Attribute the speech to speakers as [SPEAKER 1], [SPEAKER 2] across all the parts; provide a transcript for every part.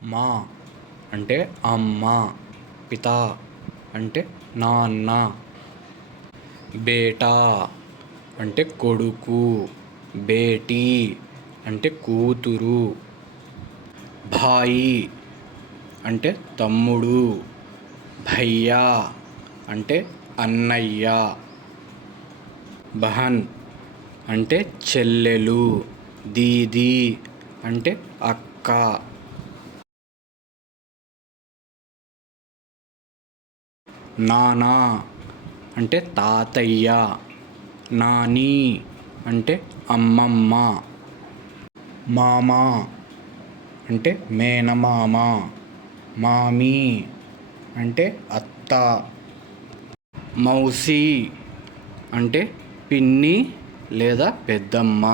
[SPEAKER 1] మా అంటే అమ్మ పిత అంటే నాన్న బేటా అంటే కొడుకు బేటీ అంటే కూతురు భాయి అంటే తమ్ముడు భయ్యా అంటే అన్నయ్య బహన్ అంటే చెల్లెలు దీదీ అంటే అక్క. నానా అంటే తాతయ్య నాని అంటే అమ్మమ్మ మామ అంటే మేనమామ మామి అంటే అత్త మౌసి అంటే పిన్ని లేదా పెద్దమ్మ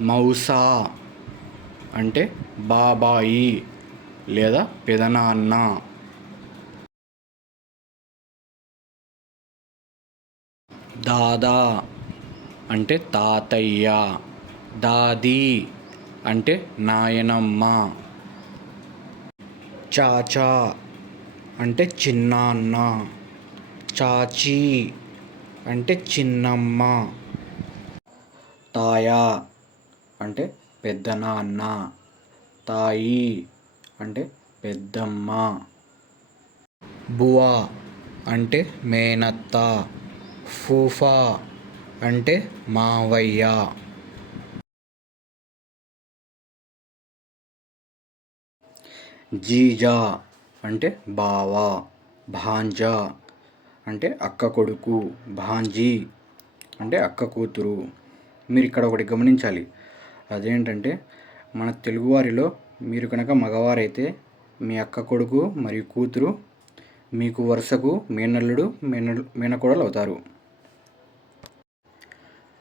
[SPEAKER 1] మౌసా అంటే బాబాయి లేదా పెదనాన్న. దాదా అంటే తాతయ్య దాదీ అంటే నాయనమ్మ చాచా అంటే చిన్నాన్న చాచీ అంటే చిన్నమ్మ తాయా అంటే పెద్దనాన్న తాయి అంటే పెద్దమ్మ బువా అంటే మేనత్త. ఫూఫా అంటే మావయ్య. జీజా అంటే బావ భాంజా అంటే అక్క కొడుకు భాంజీ అంటే అక్క కూతురు. మీరు ఇక్కడ ఒకటి గమనించాలి. అదేంటంటే మన తెలుగువారిలో మీరు కనుక మగవారైతే మీ అక్క కొడుకు మరియు కూతురు మీకు వరుసకు మేనల్లుడు మేన మేనకోడలు అవుతారు.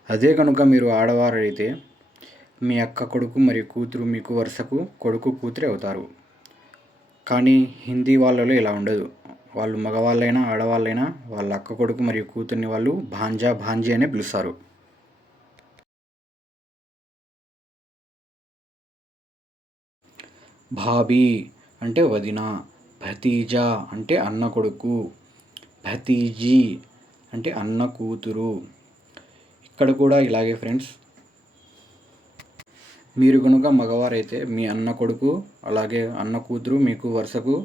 [SPEAKER 1] అదే కనుక మీరు ఆడవారైతే మీ అక్క కొడుకు మరియు కూతురు మీకు వరుసకు కొడుకు కూతురే అవుతారు. కానీ హిందీ వాళ్ళలో ఇలా ఉండదు. వాళ్ళు మగవాళ్ళైనా ఆడవాళ్ళైనా వాళ్ళ అక్క కొడుకు మరియు కూతుర్ని వాళ్ళు భాంజా భాంజీ అనే పిలుస్తారు. భాబీ అంటే వదిన. భతీజా అంటే అన్న కొడుకు భతీజీ అంటే అన్న కూతురు. ఇక్కడ కూడా ఇలాగే ఫ్రెండ్స్. మీరు కనుక మగవారైతే మీ అన్న కొడుకు అలాగే అన్న కూతురు మీకు వరుసకు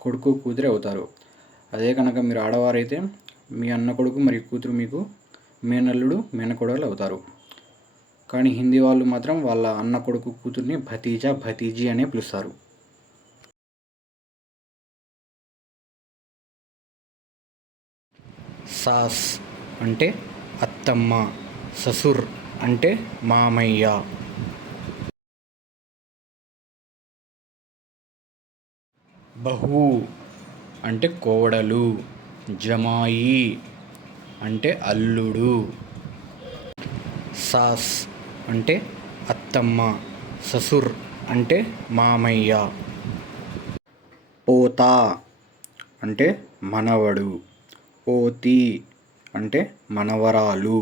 [SPEAKER 1] కొడుకు కూతురే అవుతారు. అదే కనుక మీరు ఆడవారైతే మీ అన్న కొడుకు మరియు కూతురు మీకు మేనల్లుడు మేనకోడలు అవుతారు. కానీ హిందీ వాళ్ళు మాత్రం వాళ్ళ అన్న కొడుకు కూతుర్ని భతీజా భతీజీ అనే పిలుస్తారు. సాస్ అంటే అత్తమ్మ ససుర్ అంటే మామయ్య. బహు అంటే కోడలు జమాయి అంటే అల్లుడు. సాస్ అంటే అత్తమ్మ ససుర్ అంటే మామయ్య. పోతా అంటే మనవడు. పోతి అంటే మనవరాలు.